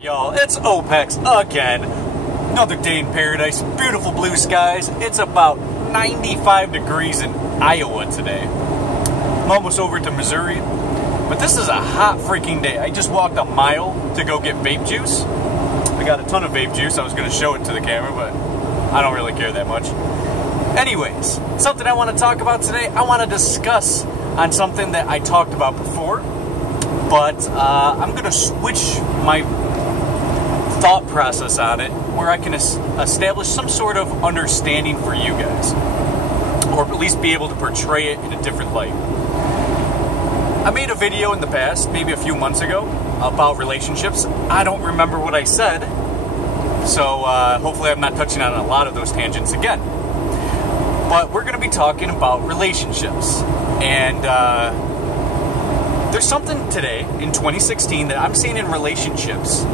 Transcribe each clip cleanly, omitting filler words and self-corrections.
Y'all, it's Opex again. Another day in paradise, beautiful blue skies. It's about 95 degrees in Iowa today. I'm almost over to Missouri, but this is a hot freaking day. I just walked a mile to go get vape juice. I got a ton of vape juice. I was going to show it to the camera, but I don't really care that much. Anyways, something I want to talk about today. I want to discuss on something that I talked about before, but I'm going to switch my thought process on it where I can establish some sort of understanding for you guys, or at least be able to portray it in a different light. I made a video in the past, maybe a few months ago, about relationships. I don't remember what I said, so hopefully I'm not touching on a lot of those tangents again. But we're going to be talking about relationships, and there's something today in 2016 that I'm seeing in relationships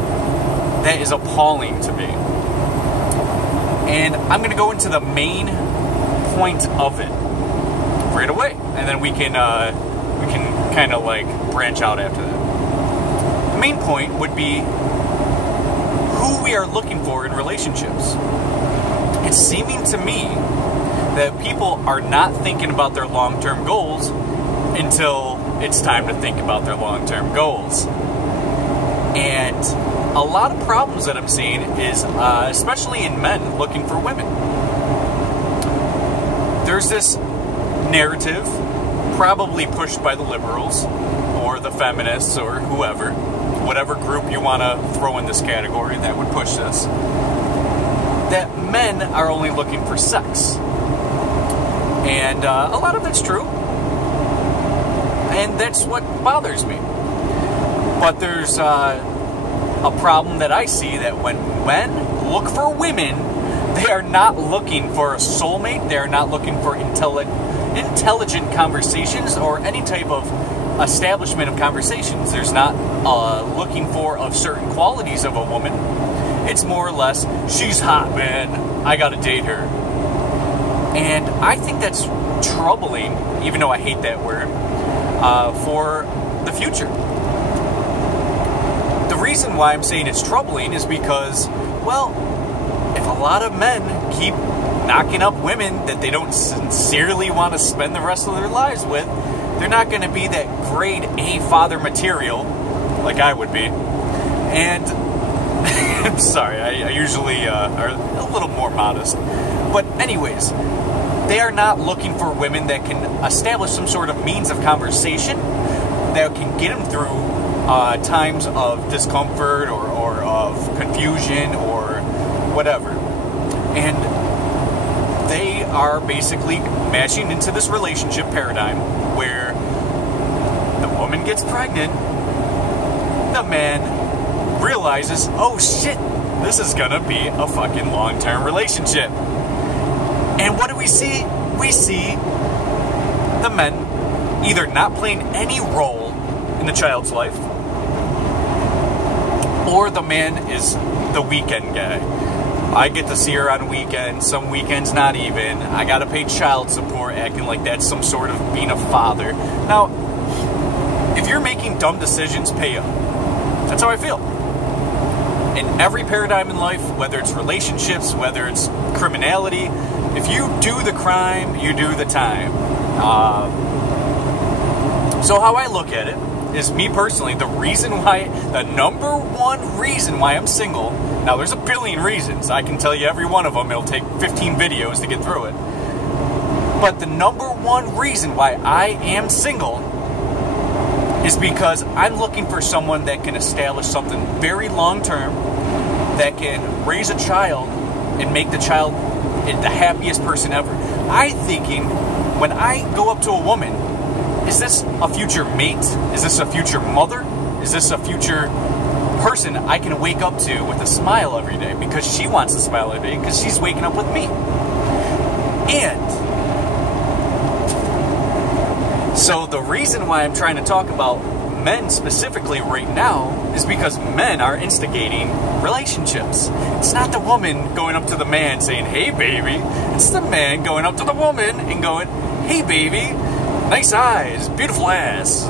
that is appalling to me. And I'm going to go into the main point of it right away, and then we can kind of like branch out after that. The main point would be who we are looking for in relationships. It's seeming to me that people are not thinking about their long-term goals until it's time to think about their long-term goals. And a lot of problems that I'm seeing is, especially in men looking for women. There's this narrative, probably pushed by the liberals, or the feminists, or whoever, whatever group you want to throw in this category that would push this, that men are only looking for sex. And a lot of it's true, and that's what bothers me. But there's a problem that I see, that when men look for women, they are not looking for a soulmate. They are not looking for intelligent conversations or any type of establishment of conversations. There's not looking for of certain qualities of a woman. It's more or less, she's hot, man, I gotta date her. And I think that's troubling, even though I hate that word, for the future. The reason why I'm saying it's troubling is because, well, if a lot of men keep knocking up women that they don't sincerely want to spend the rest of their lives with, they're not going to be that grade A father material like I would be. And I'm sorry, I usually are a little more modest. But anyways, they are not looking for women that can establish some sort of means of conversation that can get them through times of discomfort or of confusion or whatever. And they are basically mashing into this relationship paradigm where the woman gets pregnant, the man realizes, oh shit, this is gonna be a fucking long-term relationship. And what do we see? We see the men either not playing any role in the child's life, or the man is the weekend guy. I get to see her on weekends, some weekends not even. I gotta pay child support, acting like that's some sort of being a father. Now, if you're making dumb decisions, pay up. That's how I feel. In every paradigm in life, whether it's relationships, whether it's criminality, if you do the crime, you do the time. So how I look at it is, me personally, the number one reason why I'm single, now there's a billion reasons, I can tell you every one of them, it'll take 15 videos to get through it, but the number one reason why I am single is because I'm looking for someone that can establish something very long-term, that can raise a child and make the child the happiest person ever. I'm thinking, when I go up to a woman, is this a future mate? Is this a future mother? Is this a future person I can wake up to with a smile every day because she wants to smile every day because she's waking up with me? And so the reason why I'm trying to talk about men specifically right now is because men are instigating relationships. It's not the woman going up to the man saying, hey baby. It's the man going up to the woman and going, hey baby, nice eyes, beautiful ass,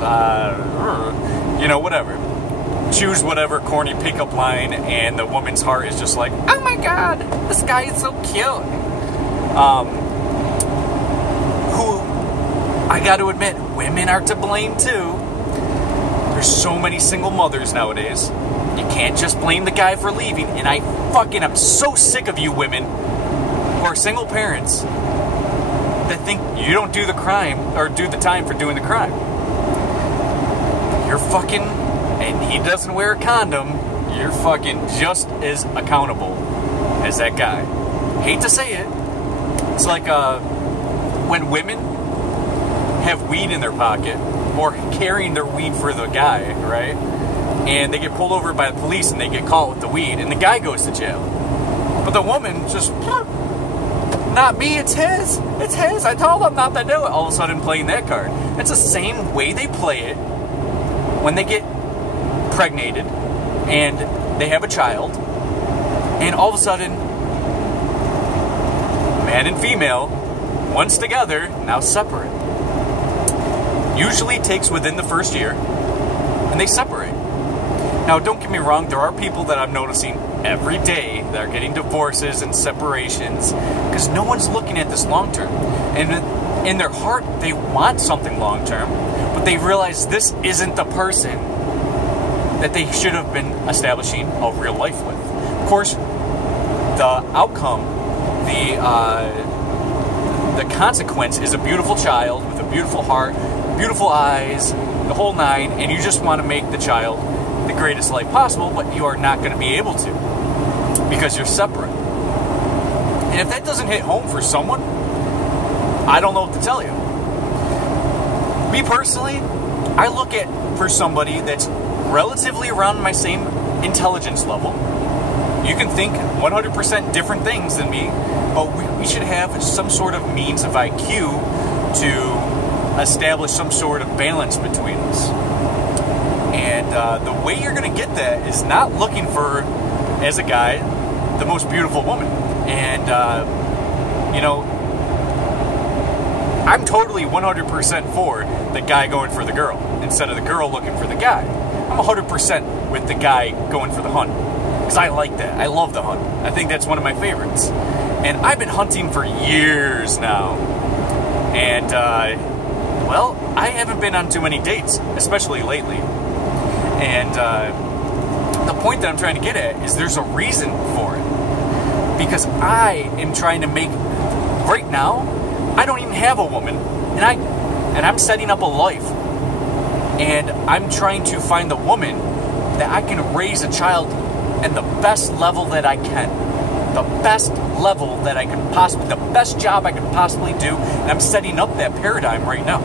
you know, whatever. choose whatever corny pickup line, and the woman's heart is just like, oh my god, this guy is so cute. Who, I got to admit, women are to blame too. There's so many single mothers nowadays. You can't just blame the guy for leaving. And I'm so sick of you women who are single parents that think you don't do the crime or do the time for doing the crime. You're fucking, and he doesn't wear a condom, you're fucking just as accountable as that guy. Hate to say it. It's like when women have weed in their pocket or carrying their weed for the guy, right? And they get pulled over by the police and they get caught with the weed and the guy goes to jail. But the woman just, not me, it's his. It's his. I told him not to do it. All of a sudden playing that card. It's the same way they play it when they get pregnated and they have a child. And all of a sudden, man and female, once together, now separate. Usually takes within the first year, and they separate. Now, don't get me wrong, there are people that I'm noticing every day that are getting divorces and separations because no one's looking at this long term. And in their heart, they want something long term, but they realize this isn't the person that they should have been establishing a real life with. Of course, the outcome, the consequence is a beautiful child with a beautiful heart, beautiful eyes, the whole nine, and you just want to make the child the greatest life possible, but you are not going to be able to because you're separate. And if that doesn't hit home for someone, I don't know what to tell you. Me personally, I look at for somebody that's relatively around my same intelligence level. You can think 100% different things than me, but we should have some sort of means of IQ to establish some sort of balance between us. And the way you're going to get that is not looking for, as a guy, the most beautiful woman. And, I'm totally 100% for the guy going for the girl instead of the girl looking for the guy. I'm 100% with the guy going for the hunt because I like that. I love the hunt. I think that's one of my favorites. And I've been hunting for years now. And, I haven't been on too many dates, especially lately. And the point that I'm trying to get at is there's a reason for it. Because I am trying to make, right now, I don't even have a woman. And I'm setting up a life. And I'm trying to find the woman that I can raise a child at the best level that I can. The best level that I can possibly, the best job I can possibly do. And I'm setting up that paradigm right now.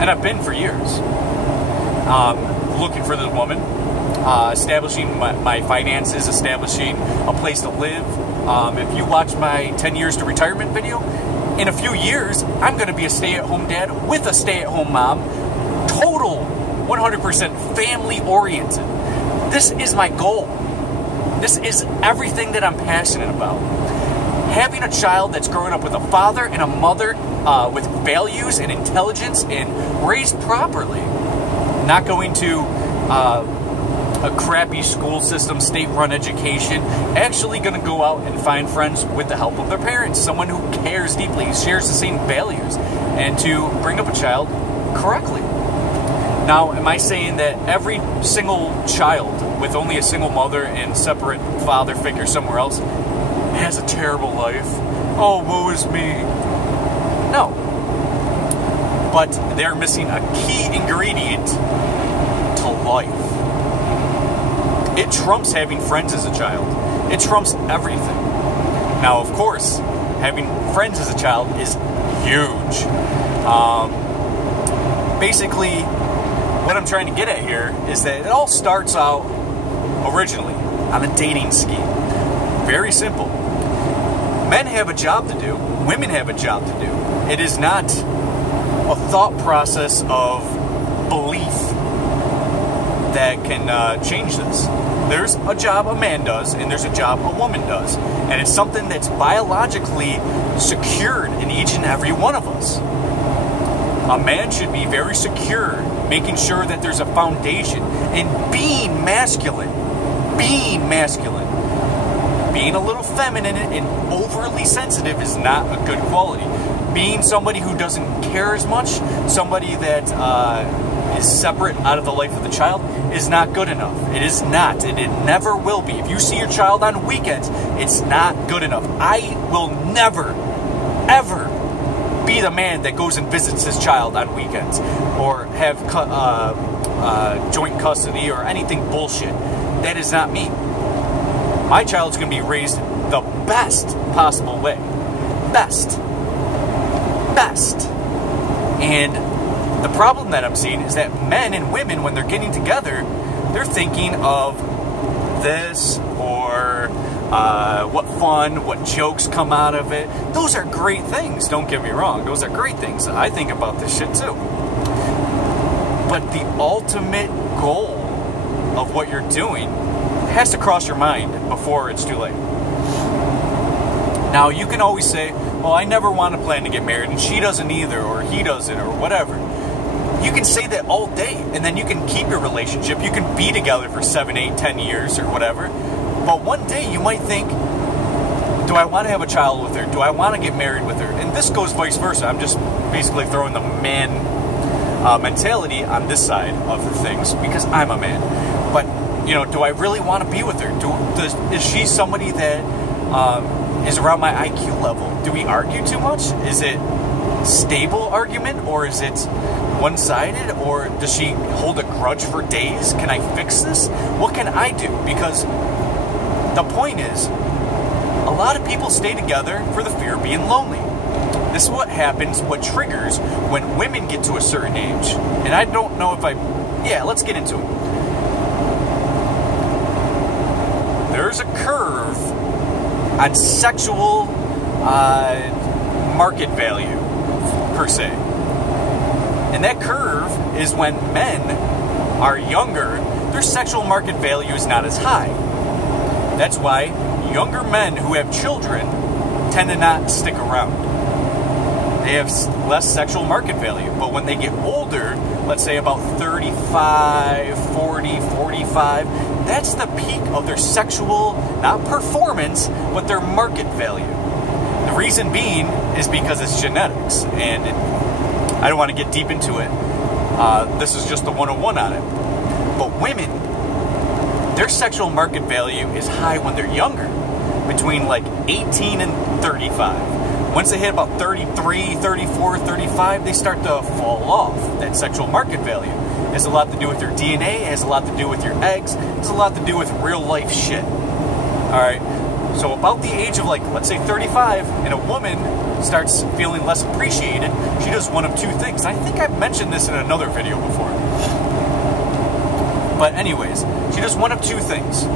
And I've been for years. Looking for the woman, establishing my finances, establishing a place to live. If you watch my 10 years to retirement video, in a few years, I'm going to be a stay-at-home dad with a stay-at-home mom. Total 100% family-oriented. This is my goal. This is everything that I'm passionate about. Having a child that's growing up with a father and a mother with values and intelligence and raised properly. Not going to a crappy school system, state-run education. Actually going to go out and find friends with the help of their parents. Someone who cares deeply, shares the same values, and to bring up a child correctly. Now, am I saying that every single child with only a single mother and separate father figure somewhere else has a terrible life? Oh, woe is me. No. But they're missing a key ingredient to life. It trumps having friends as a child. It trumps everything. Now, of course, having friends as a child is huge. Basically, what I'm trying to get at here is that it all starts out originally on a dating scheme. Very simple. Men have a job to do. Women have a job to do. It is not a thought process of belief that can change this. There's a job a man does, and there's a job a woman does. And it's something that's biologically secured in each and every one of us. A man should be very secure making sure that there's a foundation, and being masculine. Being masculine. Being a little feminine and overly sensitive is not a good quality. Being somebody who doesn't care as much, somebody that is separate out of the life of the child, is not good enough. It is not, and it never will be. If you see your child on weekends, it's not good enough. I will never, ever be the man that goes and visits his child on weekends, or have joint custody, or anything bullshit. That is not me. My child's going to be raised the best possible way. Best. And the problem that I'm seeing is that men and women, when they're getting together, they're thinking of this, or what fun, what jokes come out of it. Those are great things, don't get me wrong. Those are great things. I think about this shit too. But the ultimate goal of what you're doing has to cross your mind before it's too late. Now, you can always say, well, I never want to plan to get married, and she doesn't either, or he doesn't, or whatever. You can say that all day, and then you can keep your relationship. You can be together for 7, 8, 10 years, or whatever. But one day you might think, do I want to have a child with her? Do I want to get married with her? And this goes vice versa. I'm just basically throwing the man mentality on this side of the things, because I'm a man. But, you know, do I really want to be with her? Is she somebody that is around my IQ level? Do we argue too much? Is it stable argument, or is it one-sided, or does she hold a grudge for days? Can I fix this? What can I do? Because the point is, a lot of people stay together for the fear of being lonely. This is what happens, what triggers when women get to a certain age. And I don't know if yeah, let's get into it. There's a curve on sexual market value, per se. And that curve is when men are younger, their sexual market value is not as high. That's why younger men who have children tend to not stick around. They have less sexual market value. But when they get older, let's say about 35, 40, 45, that's the peak of their sexual, not performance, but their market value. The reason being is because it's genetics. And I don't want to get deep into it. This is just the 101 on it. But women, their sexual market value is high when they're younger, between like 18 and 35. Once they hit about 33, 34, 35, they start to fall off. That sexual market value has a lot to do with your DNA, has a lot to do with your eggs, has a lot to do with real life shit. Alright, so about the age of, like, let's say 35, and a woman starts feeling less appreciated, she does one of two things. I think I've mentioned this in another video before. But anyways, she does one of two things.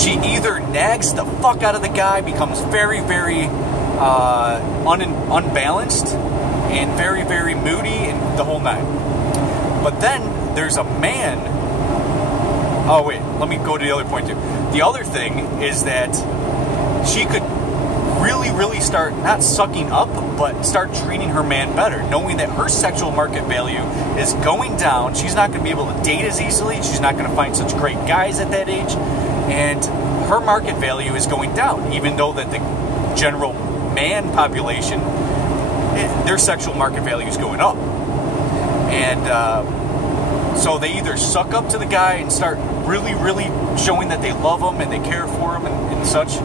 She either nags the fuck out of the guy, becomes very, very unbalanced, and very, very moody, and the whole nine. But then there's a man. Oh wait, let me go to the other point too. The other thing is that she could really, really start not sucking up, but start treating her man better, knowing that her sexual market value is going down. She's not going to be able to date as easily. She's not going to find such great guys at that age, and her market value is going down, even though that the general man population, their sexual market value is going up. And so they either suck up to the guy and start really, really showing that they love him and they care for him and such,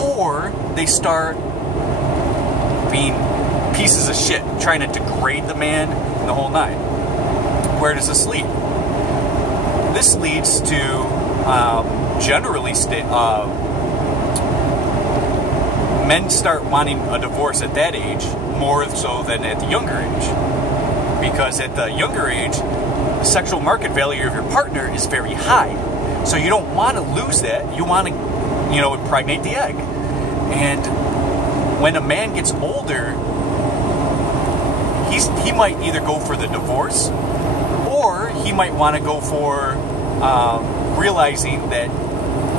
or they start being pieces of shit, trying to degrade the man and the whole nine. Where does this lead? This leads to generally men start wanting a divorce at that age more so than at the younger age. Because at the younger age, the sexual market value of your partner is very high. So you don't want to lose that. You want to, you know, impregnate the egg. And when a man gets older, he might either go for the divorce, or he might want to go for realizing that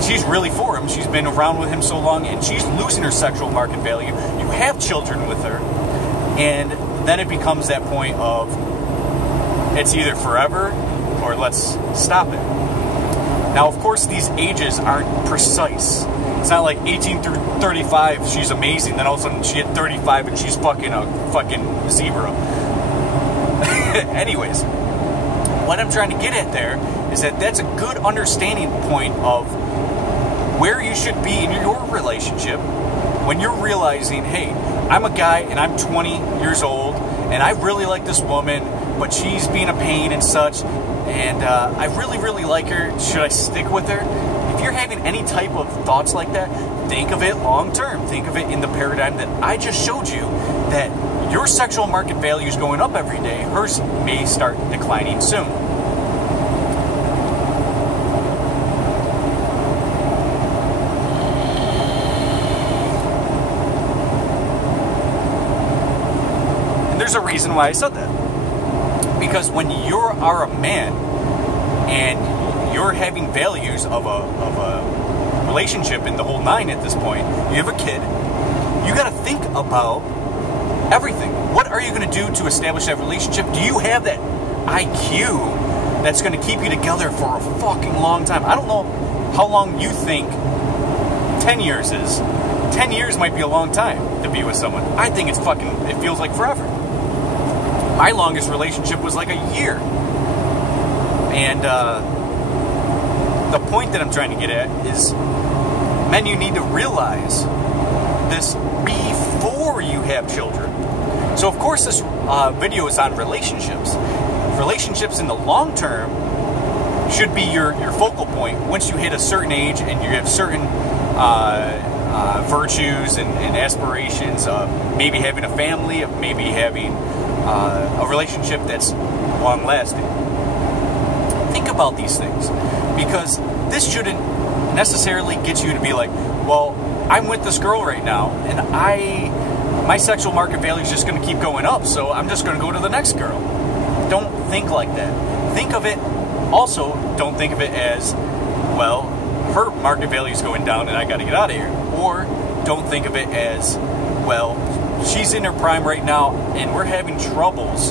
she's really for him. She's been around with him so long, and she's losing her sexual market value. You have children with her, and then it becomes that point of, It's either forever or let's stop it. Now, of course, these ages aren't precise. It's not like 18 through 35, she's amazing, then all of a sudden she hit 35 and she's fucking a fucking zebra. Anyways, what I'm trying to get at there is that that's a good understanding point of where you should be in your relationship when you're realizing, hey, I'm a guy and I'm 20 years old and I really like this woman, but she's being a pain and such, and I really like her. Should I stick with her? If you're having any type of thoughts like that, think of it long term. Think of it in the paradigm that I just showed you, that your sexual market value is going up every day. Hers may start declining soon. And there's a reason why I said that. Because when you are a man and you're having values of a relationship in the whole nine at this point, you have a kid, you got to think about everything. What are you going to do to establish that relationship? Do you have that IQ that's going to keep you together for a fucking long time? I don't know how long you think 10 years is. 10 years might be a long time to be with someone. I think it feels like forever. My longest relationship was like a year. And the point that I'm trying to get at is, men, you need to realize this before you have children. So, of course, this video is on relationships. Relationships in the long term should be your focal point. Once you hit a certain age and you have certain virtues and aspirations of maybe having a family, of maybe having a relationship that's long-lasting. Think about these things, because this shouldn't necessarily get you to be like, well, I'm with this girl right now, and my sexual market value is just going to keep going up, so I'm just going to go to the next girl. Don't think like that. Think of it, also, don't think of it as, well, her market value is going down and I got to get out of here. Or don't think of it as, well, she's in her prime right now and we're having troubles.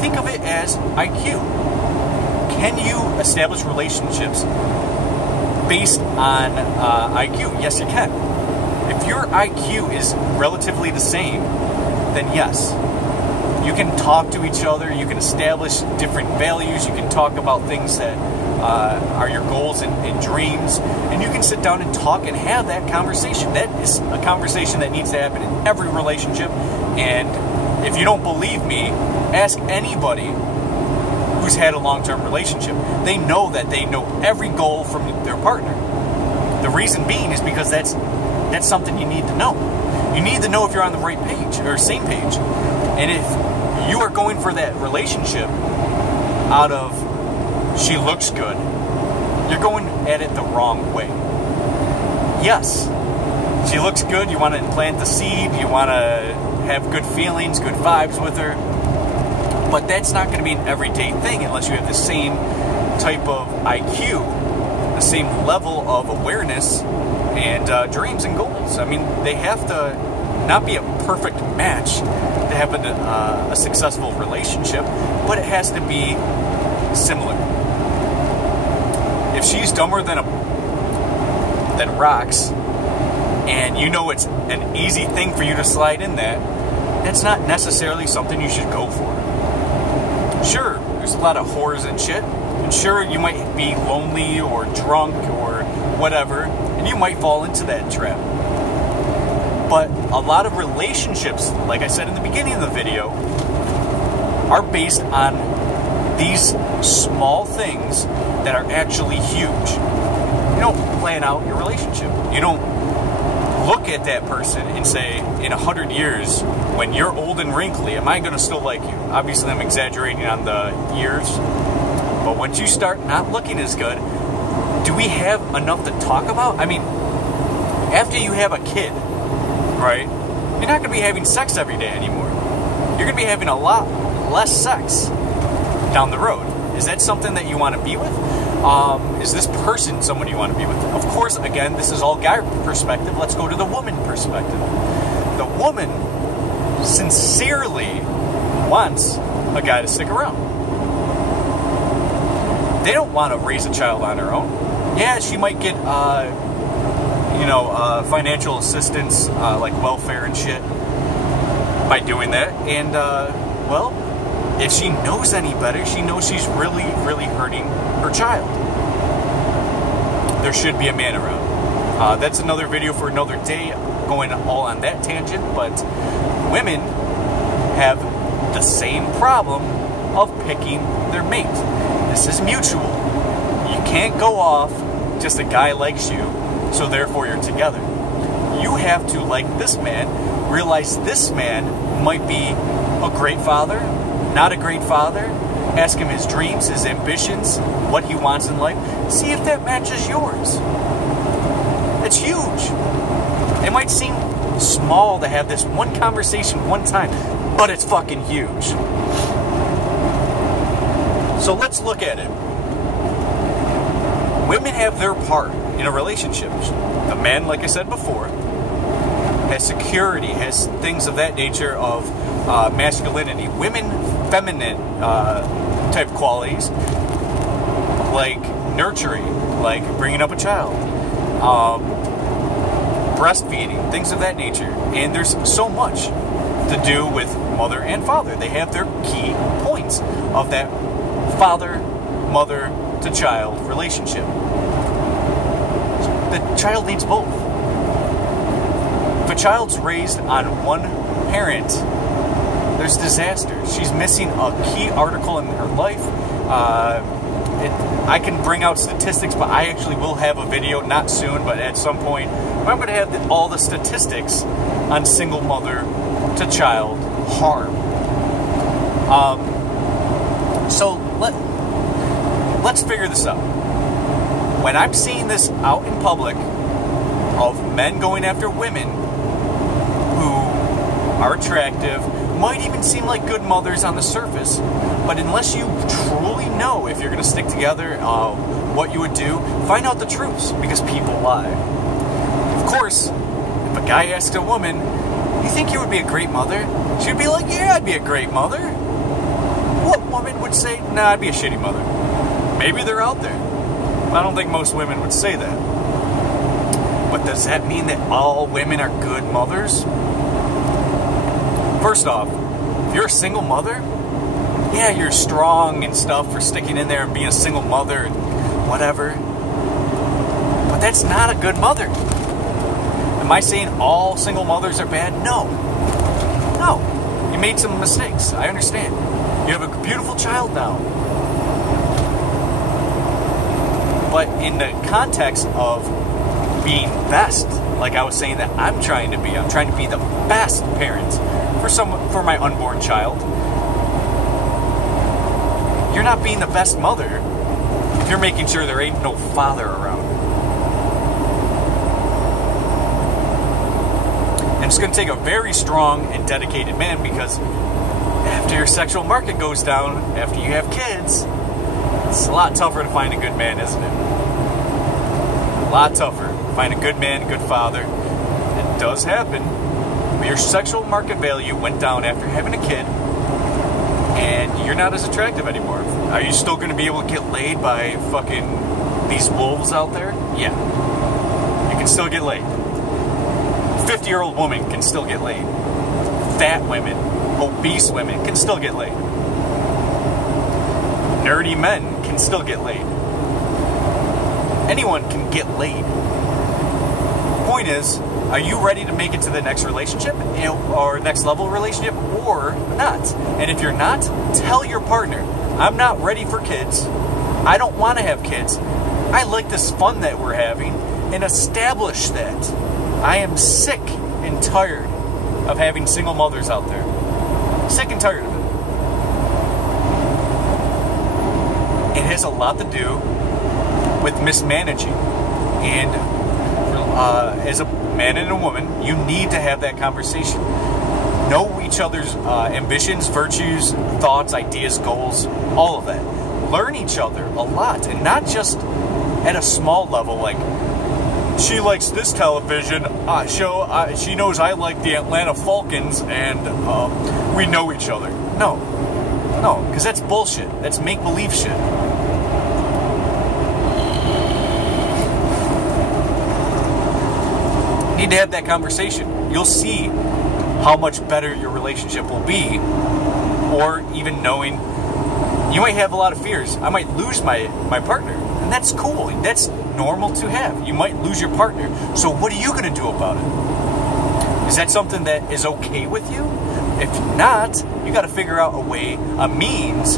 Think of it as IQ. Can you establish relationships based on IQ? Yes, you can. If your IQ is relatively the same, then yes. You can talk to each other, you can establish different values, you can talk about things that are your goals and dreams, and you can sit down and talk and have that conversation. That is a conversation that needs to happen in every relationship, and if you don't believe me, ask anybody who's had a long-term relationship. They know that they know every goal from their partner. The reason being is because that's something you need to know. You need to know if you're on the right page, or same page. And if you are going for that relationship out of she looks good, you're going at it the wrong way. Yes, she looks good, you want to implant the seed, you want to have good feelings, good vibes with her, but that's not going to be an everyday thing unless you have the same type of IQ, the same level of awareness and dreams and goals. I mean, they have to not be a perfect match to have a successful relationship, but it has to be similar. If she's dumber than rocks, and you know it's an easy thing for you to slide in that's not necessarily something you should go for. Sure, there's a lot of whores and shit, and sure, you might be lonely or drunk or whatever, and you might fall into that trap. But a lot of relationships, like I said in the beginning of the video, are based on these small things that are actually huge. You don't plan out your relationship. You don't look at that person and say, in 100 years, when you're old and wrinkly, am I going to still like you? Obviously, I'm exaggerating on the years. But once you start not looking as good, do we have enough to talk about? I mean, after you have a kid, right, you're not going to be having sex every day anymore. You're going to be having a lot less sex down the road. Is that something that you want to be with? Is this person someone you want to be with? Of course, again, this is all guy perspective. Let's go to the woman perspective. The woman sincerely wants a guy to stick around. they don't want to raise a child on their own. Yeah, she might get, financial assistance, like welfare and shit, by doing that. And, well, if she knows any better, she knows she's really, really hurting her child. There should be a man around. That's another video for another day, going all on that tangent, but women have the same problem of picking their mate. This is mutual. You can't go off just a guy likes you, so therefore you're together. You have to like this man, realize this man might be a great father, not a great father, ask him his dreams, his ambitions, what he wants in life, see if that matches yours. It's huge. It might seem small to have this one conversation one time, but it's fucking huge. So let's look at it. Women have their part in a relationship. The man, like I said before, has security, has things of that nature of masculinity. Women, feminine type qualities, like nurturing, like bringing up a child, breastfeeding, things of that nature. And there's so much to do with mother and father. They have their key points of that father-mother to child relationship. The child needs both. If a child's raised on one parent, there's disaster. She's missing a key article in her life. I can bring out statistics, but I actually will have a video, not soon, but at some point, I'm going to have all the statistics on single mother to child harm. So let's figure this out. When I'm seeing this out in public of men going after women who are attractive, might even seem like good mothers on the surface, but unless you truly know if you're going to stick together, what you would do, find out the truths, because people lie. Of course, if a guy asks a woman, you think you would be a great mother? She'd be like, yeah, I'd be a great mother. What woman would say, nah, I'd be a shitty mother? Maybe they're out there. I don't think most women would say that. But does that mean that all women are good mothers? First off, if you're a single mother, yeah, you're strong and stuff for sticking in there and being a single mother and whatever. But that's not a good mother. Am I saying all single mothers are bad? No. No. You made some mistakes. I understand. You have a beautiful child now. But in the context of being best, like I was saying that I'm trying to be the best parent for my unborn child. You're not being the best mother if you're making sure there ain't no father around. And it's going to take a very strong and dedicated man, because after your sexual market goes down, after you have kids, it's a lot tougher to find a good man, isn't it? A lot tougher. Find a good man, a good father. It does happen. But your sexual market value went down after having a kid, and you're not as attractive anymore. Are you still going to be able to get laid by fucking these wolves out there? Yeah. You can still get laid. 50-year-old woman can still get laid. Fat women, obese women can still get laid. Nerdy men can still get laid. Anyone can get laid. Point is, are you ready to make it to the next relationship, or next level relationship, or not? And if you're not, tell your partner, I'm not ready for kids. I don't want to have kids. I like this fun that we're having, and establish that. I am sick and tired of having single mothers out there. Sick and tired of it. It has a lot to do with mismanaging. And as a man and a woman, you need to have that conversation. Know each other's ambitions, virtues, thoughts, ideas, goals, all of that. Learn each other a lot, and not just at a small level, like, she likes this television show, she knows I like the Atlanta Falcons, and we know each other. No, because that's bullshit. That's make-believe shit. need to have that conversation. You'll see how much better your relationship will be, or even knowing you might have a lot of fears. I might lose my partner, and that's cool. That's normal to have. You might lose your partner. So what are you going to do about it? Is that something that is okay with you? If not, you got to figure out a way, a means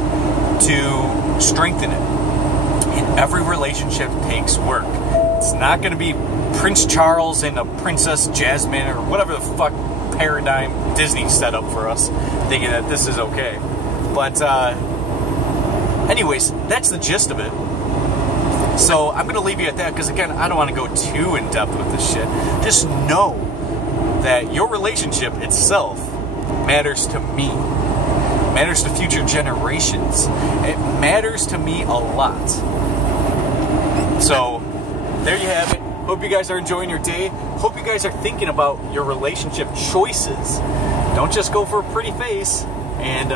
to strengthen it. And every relationship takes work. It's not going to be Prince Charles and a Princess Jasmine or whatever the fuck paradigm Disney set up for us, thinking that this is okay. But anyways, that's the gist of it. So I'm going to leave you at that, because again, I don't want to go too in depth with this shit. Just know that your relationship itself matters to me. Matters to future generations. It matters to me a lot. So there you have it. Hope you guys are enjoying your day. Hope you guys are thinking about your relationship choices. Don't just go for a pretty face and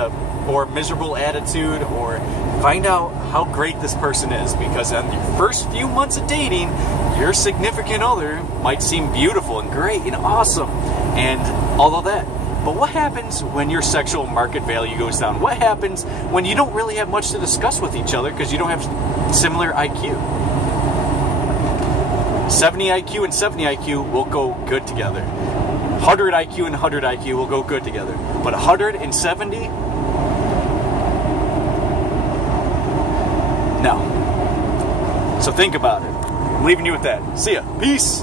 or miserable attitude, or find out how great this person is, because on your first few months of dating, your significant other might seem beautiful and great and awesome and all of that. But what happens when your sexual market value goes down? What happens when you don't really have much to discuss with each other because you don't have similar IQ? 70 IQ and 70 IQ will go good together. 100 IQ and 100 IQ will go good together. But 170? No. So think about it. I'm leaving you with that. See ya. Peace.